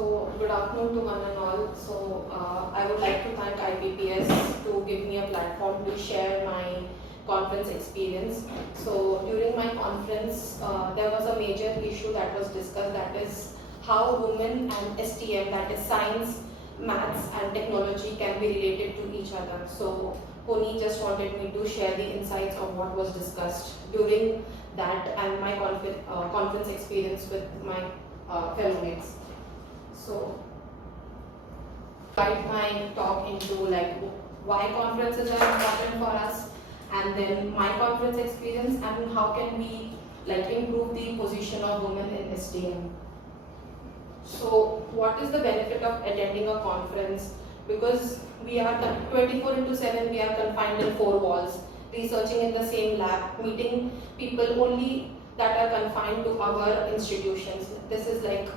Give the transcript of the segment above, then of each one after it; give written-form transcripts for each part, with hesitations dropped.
So, good afternoon to one and all. So, I would like to thank IPPS to give me a platform to share my conference experience. So, during my conference, there was a major issue that was discussed, that is how women and STM, that is science, maths, and technology, can be related to each other. So, Pony just wanted me to share the insights of what was discussed during that and my conference experience with my fellow mates. So, divide my talk into like why conferences are important for us, and then my conference experience, and how can we like improve the position of women in STM. So, what is the benefit of attending a conference? Because we are 24/7, we are confined in four walls, researching in the same lab, meeting people only that are confined to our institutions. This is like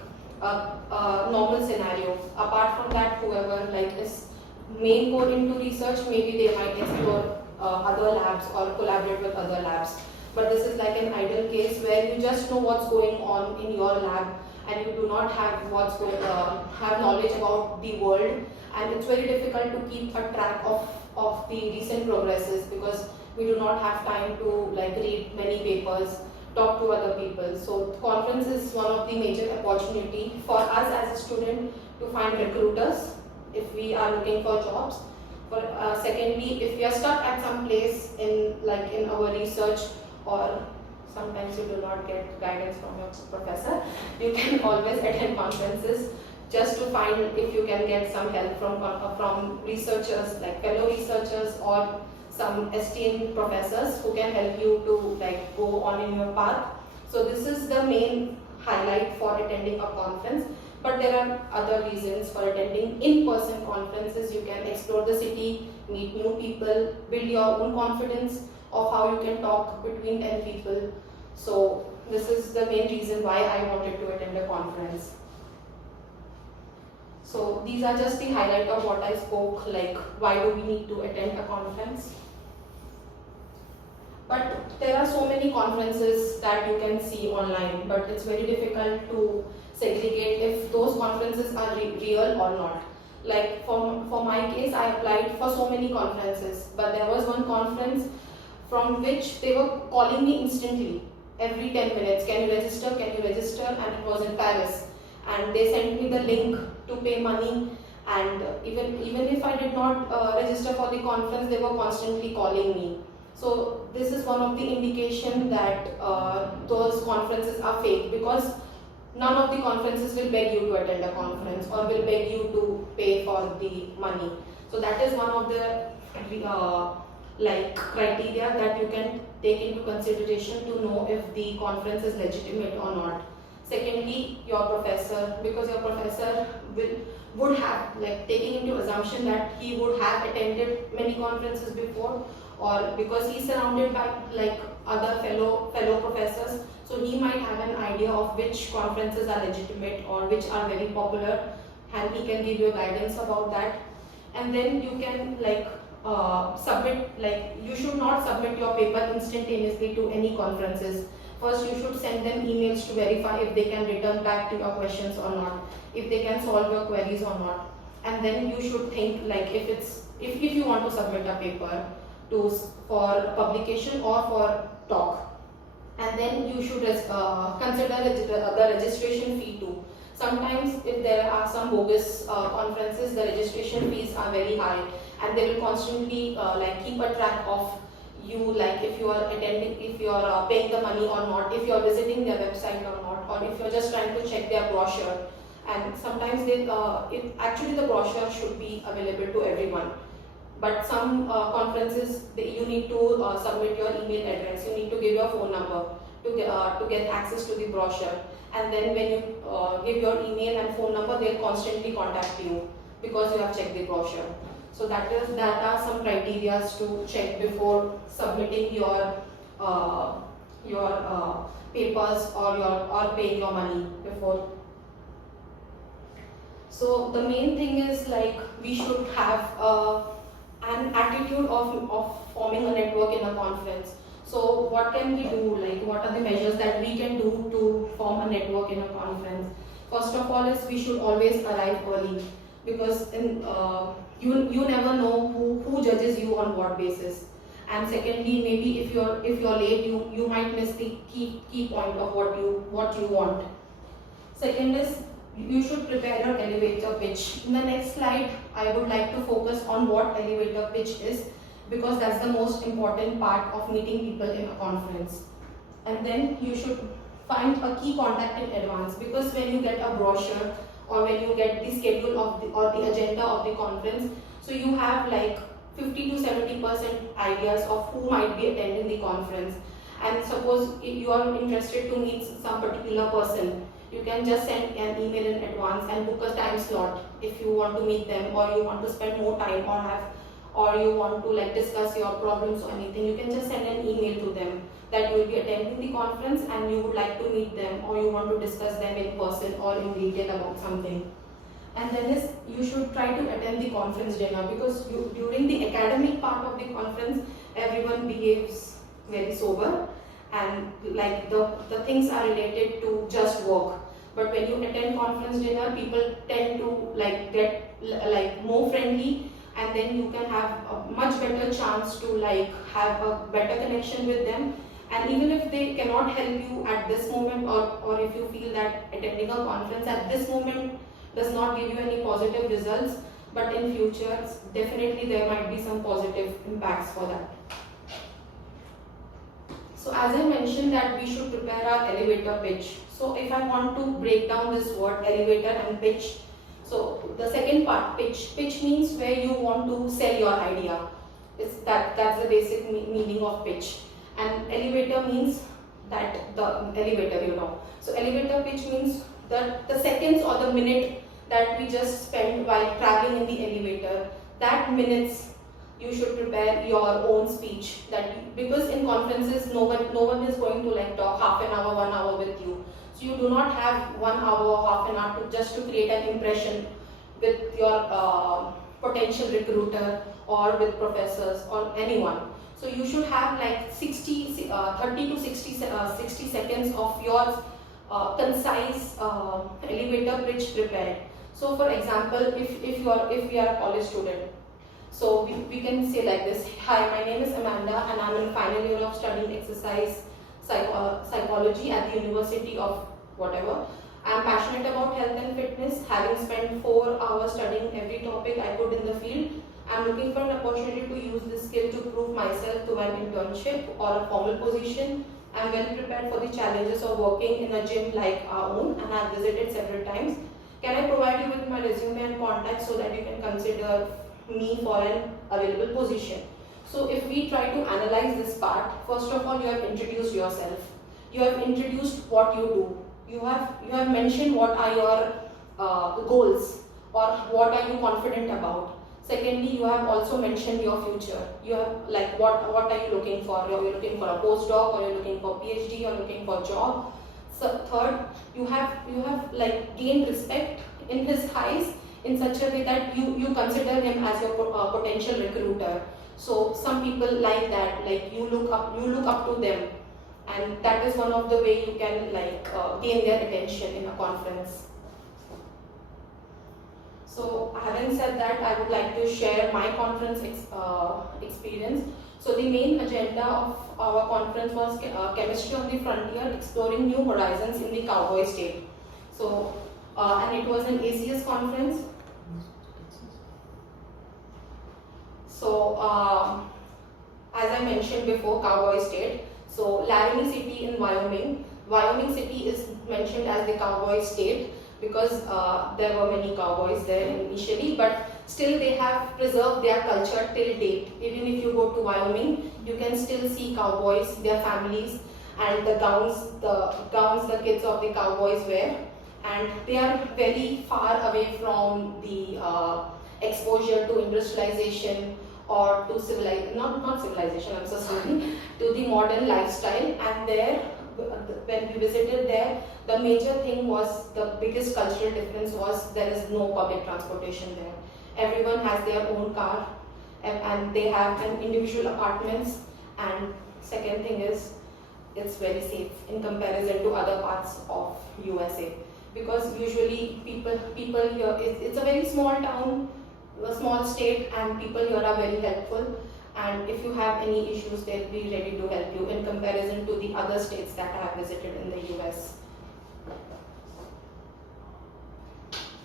a normal scenario. Apart from that, whoever like is main core into research, maybe they might explore other labs or collaborate with other labs. But this is like an ideal case where you just know what's going on in your lab, and you do not have have knowledge about the world, and it's very difficult to keep a track of the recent progresses, because we do not have time to like read many papers, talk to other people. So conference is one of the major opportunity for us as a student to find recruiters if we are looking for jobs. For secondly, if we are stuck at some place in our research, or sometimes you do not get guidance from your professor, you can always attend conferences just to find if you can get some help from researchers, like fellow researchers, or some esteemed professors who can help you to like go on in your path. So this is the main highlight for attending a conference. But there are other reasons for attending in-person conferences. You can explore the city, meet new people, build your own confidence of how you can talk between 10 people. So this is the main reason why I wanted to attend a conference. So these are just the highlight of what I spoke, like why do we need to attend a conference. But there are so many conferences that you can see online, but it's very difficult to segregate if those conferences are real or not. Like for my case, I applied for so many conferences, but there was one conference from which they were calling me instantly, every 10 minutes, can you register, and it was in Paris. And they sent me the link to pay money, and even if I did not register for the conference, they were constantly calling me. So this is one of the indication that those conferences are fake, because none of the conferences will beg you to attend a conference or will beg you to pay for the money. So that is one of the like criteria that you can take into consideration to know if the conference is legitimate or not. Secondly, your professor, because your professor would have like taking into assumption that he would have attended many conferences before, or because he's surrounded by like other fellow professors, so he might have an idea of which conferences are legitimate or which are very popular, and he can give you guidance about that. And then you can like submit, like you should not submit your paper instantaneously to any conferences. First you should send them emails to verify if they can return back to your questions or not, if they can solve your queries or not. And then you should think like if you want to submit a paper for publication or for talk. And then you should consider the registration fee too. Sometimes if there are some bogus conferences, the registration fees are very high, and they will constantly like keep a track of you, like if you are attending, if you are paying the money or not, if you are visiting their website or not, or if you are just trying to check their brochure. And sometimes actually the brochure should be available to everyone. But some conferences, you need to submit your email address, you need to give your phone number to get access to the brochure. And then when you give your email and phone number, they'll constantly contact you because you have checked the brochure. So that are some criteria to check before submitting your papers or paying your money before. So the main thing is like we should have an attitude of forming a network in a conference. So what can we do? Like what are the measures that we can do to form a network in a conference? First of all is we should always arrive early, because you never know who judges you on what basis. And secondly, maybe if you're late, you might miss the key point of what you want. Second is you should prepare your elevator pitch. In the next slide, I would like to focus on what elevator pitch is, because that's the most important part of meeting people in a conference. And then you should find a key contact in advance, because when you get a brochure or when you get the schedule of or the agenda of the conference, so you have like 50 to 70% ideas of who might be attending the conference. And suppose if you are interested to meet some particular person, you can just send an email in advance and book a time slot if you want to meet them, or you want to spend more time, or you want to like discuss your problems or anything. You can just send an email to them that you will be attending the conference and you would like to meet them, or you want to discuss them in person or in detail about something. And then is you should try to attend the conference dinner, because during the academic part of the conference, everyone behaves very sober and like the things are related to just work. But when you attend conference dinner, people tend to like get like more friendly, and then you can have a much better chance to like have a better connection with them. And even if they cannot help you at this moment, or if you feel that attending a conference at this moment does not give you any positive results, but in future definitely there might be some positive impacts for that. So as I mentioned that we should prepare our elevator pitch. So if I want to break down this word elevator and pitch, so the second part, pitch means where you want to sell your idea. That's the basic meaning of pitch. And elevator means that the elevator, So elevator pitch means the seconds or the minute that we just spend while traveling in the elevator, that minutes you should prepare your own speech. Because in conferences no one is going to like talk half an hour, 1 hour with you. So you do not have 1 hour or half an hour just to create an impression with your potential recruiter or with professors or anyone. So you should have like 30 to 60 seconds of your concise elevator pitch prepared. So for example, if you are a college student, so we can say like this: Hi, my name is Amanda and I'm in final year of studying exercise psychology at the University of whatever. I'm passionate about health and fitness, having spent 4 hours studying every topic I could in the field. I'm looking for an opportunity to use this skill to prove myself to an internship or a formal position. I'm well prepared for the challenges of working in a gym like our own, and I've visited several times. Can I provide you with my resume and contacts so that you can consider me for an available position? So if we try to analyze this part, first of all, you have introduced yourself. You have introduced what you do. You have mentioned what are your goals, or what are you confident about. Secondly, you have also mentioned your future. You have like what are you looking for? You're looking for a postdoc, or you're looking for PhD, you're looking for a job. So third, you have like gained respect in his eyes in such a way that you consider him as your potential recruiter. So some people like that, like you look up to them, and that is one of the way you can like gain their attention in a conference. So having said that, I would like to share my conference experience. So the main agenda of our conference was Chemistry on the Frontier, Exploring New Horizons in the Cowboy State. So and it was an ACS conference. So as I mentioned before, Cowboy State. So Laramie City in Wyoming. Wyoming City is mentioned as the Cowboy State because there were many cowboys there initially, but still they have preserved their culture till date. Even if you go to Wyoming, you can still see cowboys, their families, and the gowns the kids of the cowboys wear. And they are very far away from the exposure to industrialization or to not civilization, I'm so sorry, to the modern lifestyle. And there, when we visited there, the major thing was, the biggest cultural difference was there is no public transportation there. Everyone has their own car and they have an individual apartments. And second thing is, it's very safe in comparison to other parts of USA. because usually people here, it's a very small town, a small state, and people here are very helpful, and if you have any issues they'll be ready to help you in comparison to the other states that I have visited in the US.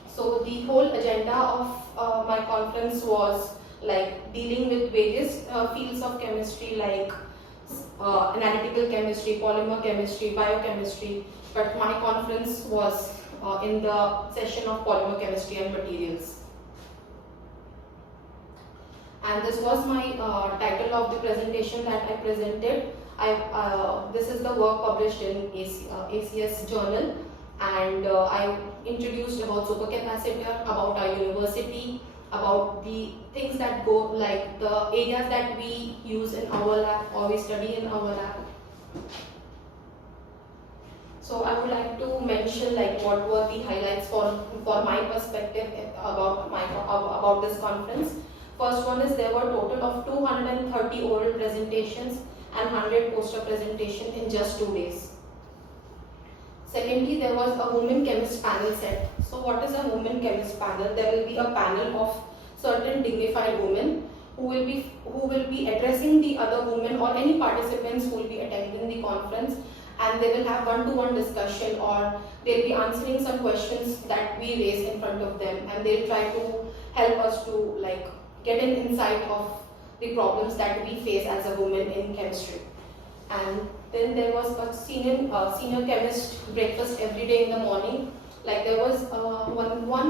So the whole agenda of my conference was like dealing with various fields of chemistry, like analytical chemistry, polymer chemistry, biochemistry, but my conference was in the session of polymer chemistry and materials. And this was my title of the presentation that I presented. This is the work published in ACS journal, and I introduced about supercapacitor, about our university, about the things that go, like the areas that we use in our lab or we study in our lab. So I would like to mention like what were the highlights for my perspective about this conference. First one is there were a total of 230 oral presentations and 100 poster presentations in just 2 days. Secondly, there was a women chemist panel set. So what is a women chemist panel? There will be a panel of certain dignified women who will be addressing the other women or any participants who will be attending the conference, and they will have one-to-one discussion, or they'll be answering some questions that we raise in front of them, and they'll try to help us to like get an insight of the problems that we face as a woman in chemistry. And then there was a senior chemist breakfast every day in the morning. Like there was 1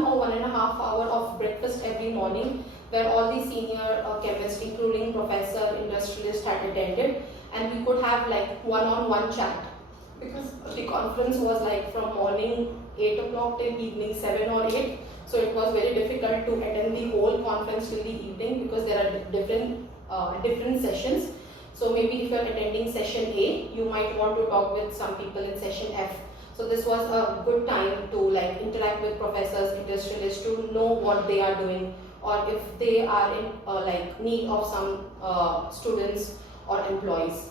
or 1.5 hours of breakfast every morning where all the senior chemists, including professor, industrialist, had attended, and we could have like one-on-one chat, because the conference was like from morning 8 o'clock till evening 7 or 8. So it was very difficult to attend the whole conference till the evening because there are different sessions. So maybe if you are attending session A, you might want to talk with some people in session F. So this was a good time to like interact with professors, industrialists, to know what they are doing, or if they are in like need of some students or employees.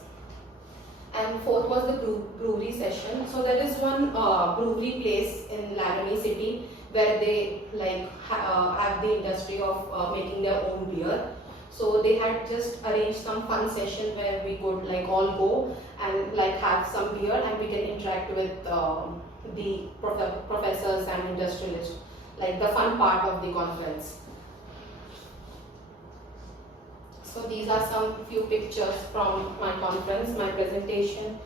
And fourth was the brewery session. So there is one brewery place in Laramie City where they like have the industry of making their own beer. So they had just arranged some fun session where we could like all go and like have some beer, and we can interact with the professors and industrialists, like the fun part of the conference. So these are some few pictures from my conference, my presentation,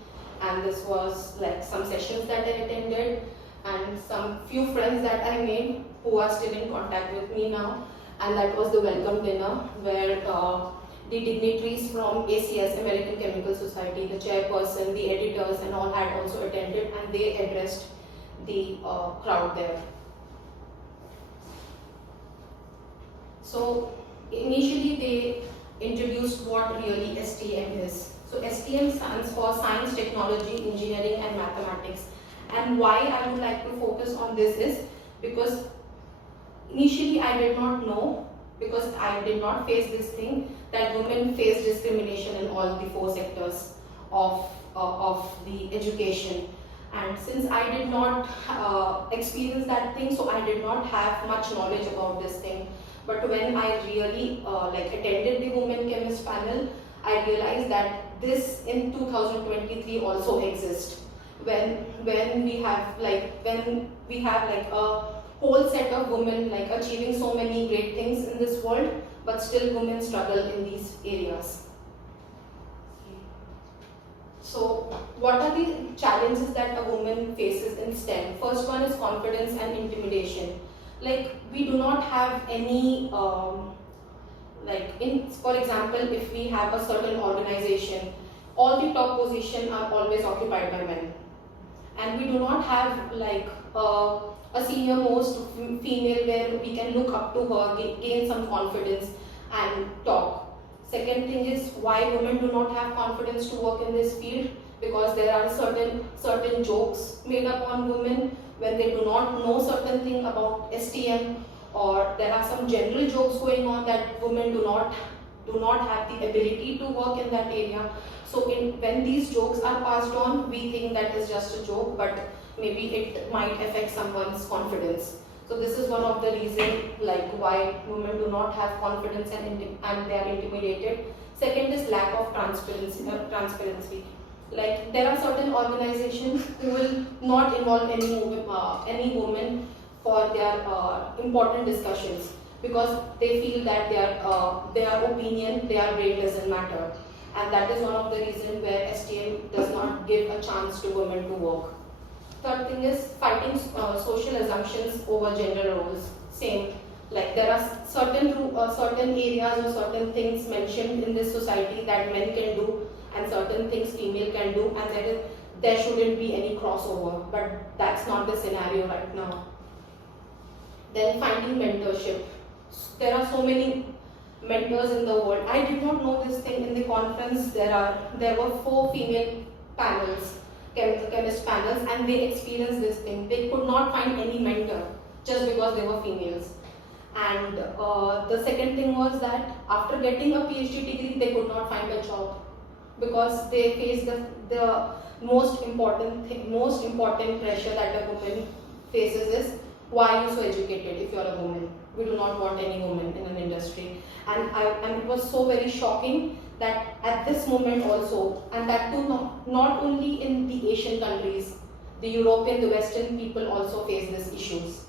and this was like some sessions that I attended and some few friends that I made who are still in contact with me now. And that was the welcome dinner where the dignitaries from ACS, American Chemical Society, the chairperson, the editors and all had also attended, and they addressed the crowd there. So initially they introduced what really STM is. So STM stands for Science, Technology, Engineering and Mathematics. And why I would like to focus on this is because initially I did not know, because I did not face this thing, that women face discrimination in all the 4 sectors of the education. And since I did not experience that thing, so I did not have much knowledge about this thing. But when I really like attended the Women Chemist panel, I realized that this in 2023 also exists. When we have a whole set of women like achieving so many great things in this world, but still women struggle in these areas. So what are the challenges that a woman faces in STEM? First one is confidence and intimidation. Like we do not have any for example, if we have a certain organization, all the top positions are always occupied by men, and we do not have like a senior most female where we can look up to her, gain some confidence and talk. Second thing is why women do not have confidence to work in this field, because there are certain jokes made up on women when they do not know certain thing about STM, or there are some general jokes going on that women do not do not have the ability to work in that area. So when these jokes are passed on, we think that is just a joke, but maybe it might affect someone's confidence. So this is one of the reasons like why women do not have confidence and they are intimidated. Second is lack of transparency. Like there are certain organizations who will not involve any woman for their important discussions because they feel that their opinion, their brain doesn't matter, and that is one of the reasons where STM does not give a chance to women to work. Third thing is fighting social assumptions over gender roles. Same, like there are certain areas or certain things mentioned in this society that men can do and certain things female can do, and there shouldn't be any crossover, but that's not the scenario right now. Then finding mentorship. There are so many mentors in the world. I did not know this thing in the conference. There were 4 female panels, chemist panels, and they experienced this thing. They could not find any mentor just because they were females. And the second thing was that after getting a PhD degree, they could not find a job because they faced the most important pressure that a woman faces is, why are you so educated if you are a woman? We do not want any woman in an industry. And it was so very shocking that at this moment also, and that too not only in the Asian countries, the European, the Western people also face these issues.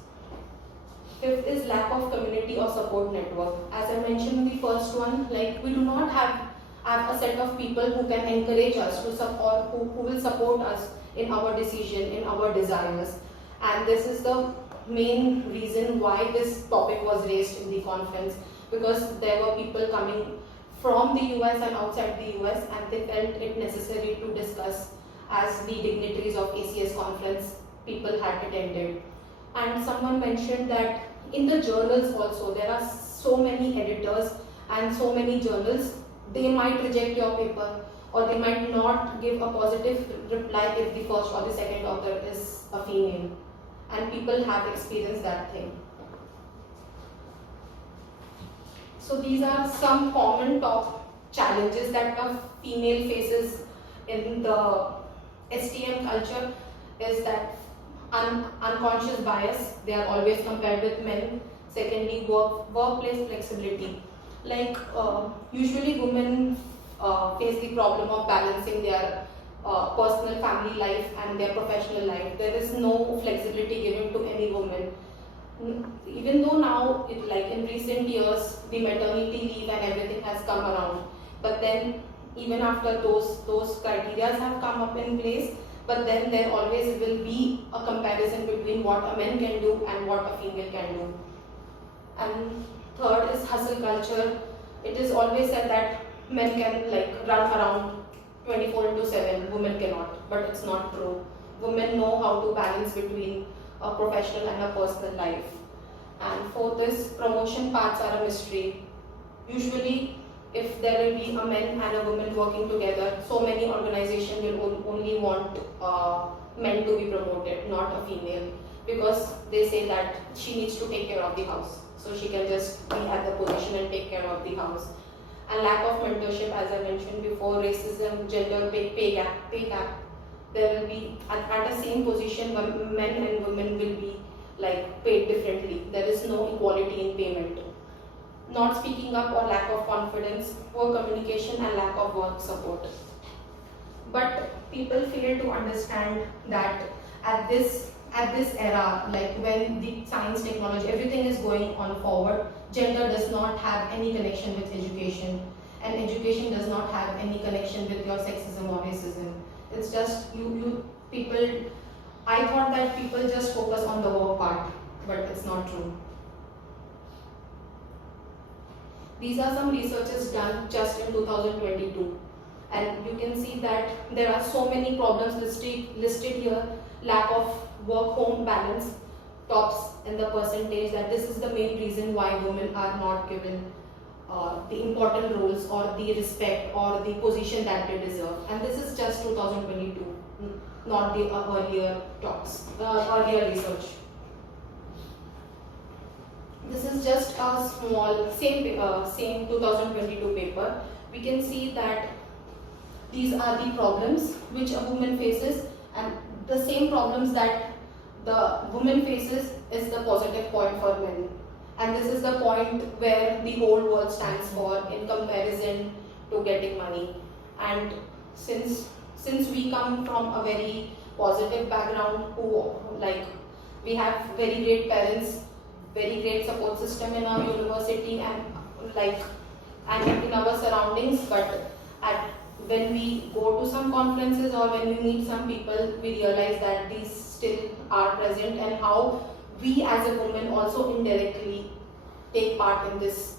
Fifth is lack of community or support network. As I mentioned in the first one, like we do not have a set of people who can encourage us to support, who will support us in our decision, in our desires. And this is the main reason why this topic was raised in the conference, because there were people coming from the US and outside the US, and they felt it necessary to discuss as the dignitaries of ACS conference people had attended. And someone mentioned that in the journals also, there are so many editors and so many journals, they might reject your paper or they might not give a positive reply if the first or the second author is a female. And people have experienced that thing. So these are some common top challenges that a female faces in the STM culture, is that unconscious bias, they are always compared with men. Secondly, workplace flexibility. Like usually women face the problem of balancing their personal family life and their professional life. There is no flexibility given to any woman. Even though now, like in recent years, the maternity leave and everything has come around, but then even after those criteria have come up in place, but then there always will be a comparison between what a man can do and what a female can do. And third is hustle culture. It is always said that men can like run around 24/7, women cannot, but it's not true. Women know how to balance between a professional and a personal life. And fourth is promotion paths are a mystery. Usually, if there will be a man and a woman working together, so many organizations will only want men to be promoted, not a female, because they say that she needs to take care of the house, so she can just be at the position and take care of the house. And lack of mentorship, as I mentioned before, racism, gender pay gap. There will be at the same position, men and women will be like paid differently. There is no equality in payment. Not speaking up or lack of confidence, poor communication and lack of work support. But people fail to understand that at this era, like when the science, technology, everything is going on forward, gender does not have any connection with education, and education does not have any connection with your sexism or racism. It's just people. I thought that people just focus on the work part, but it's not true. These are some researches done just in 2022, and you can see that there are so many problems listed here. Lack of work-home balance tops in the percentage, that this is the main reason why women are not given the important roles or the respect or the position that they deserve. And this is just 2022, not the earlier talks, earlier research. This is just a small, same 2022 paper. We can see that these are the problems which a woman faces, and the same problems that the woman faces is the positive point for men. And this is the point where the whole world stands for in comparison to getting money. And since we come from a very positive background, who like we have very great parents, very great support system in our university, and like and in our surroundings, but at when we go to some conferences or when we meet some people, we realize that these still are present, and how we as a woman also indirectly take part in this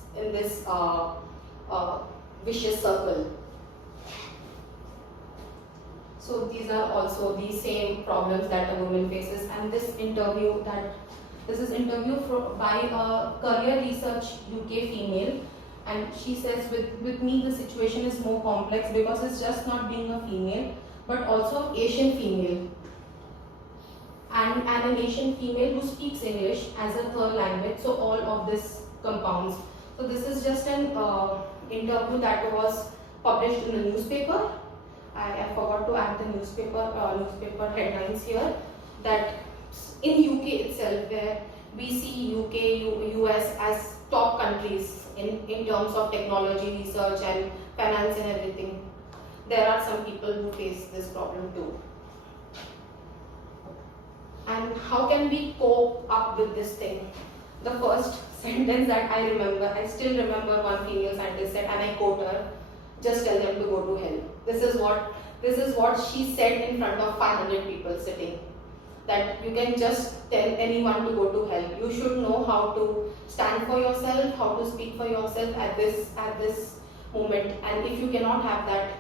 vicious circle. So these are also the same problems that a woman faces, and this is interview by a career research UK female, and she says with me the situation is more complex because it's just not being a female but also Asian female, and an Asian female who speaks English as a third language. So all of this compounds. So this is just an interview that was published in the newspaper. I forgot to add the newspaper headlines here, that in UK itself, where we see UK, US as top countries in terms of technology, research and finance and everything, there are some people who face this problem too. And how can we cope up with this thing? The first sentence that I still remember one female scientist said, and I quote her, "Just tell them to go to hell." This is what she said in front of 500 people sitting. That you can just tell anyone to go to hell. You should know how to stand for yourself, how to speak for yourself at this moment. And if you cannot have that,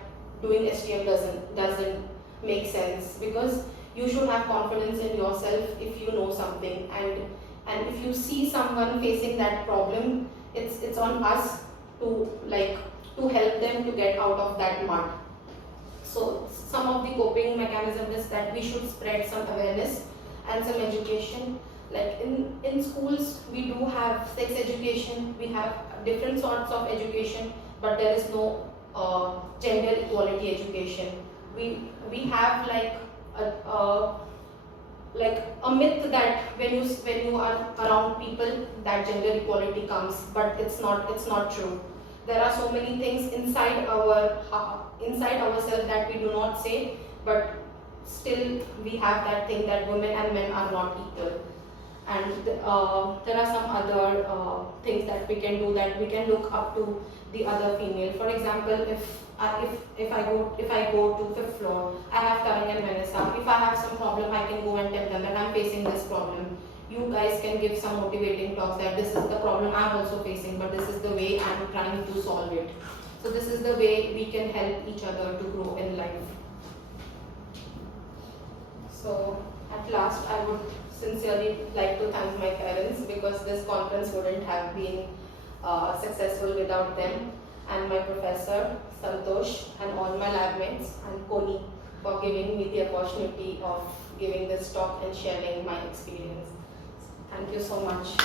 doing STM doesn't make sense, because you should have confidence in yourself if you know something, and if you see someone facing that problem, it's on us to help them to get out of that mud. So some of the coping mechanism is that we should spread some awareness and some education. Like in schools, we do have sex education, we have different sorts of education, but there is no gender equality education. We have a myth that when you are around people that gender equality comes, but it's not true. There are so many things inside ourselves that we do not say, but still we have that thing that women and men are not equal. And there are some other things that we can do, that we can look up to the other female. For example, if I go to 5th floor, I have Tarang and Vanessa. If I have some problem, I can go and tell them that I'm facing this problem. You guys can give some motivating talks that this is the problem I'm also facing, but this is the way I'm trying to solve it. So this is the way we can help each other to grow in life. So at last, I would sincerely like to thank my parents, because this conference wouldn't have been successful without them, and my professor Santosh, and all my lab mates, and Koni, for giving me the opportunity of giving this talk and sharing my experience. Thank you so much.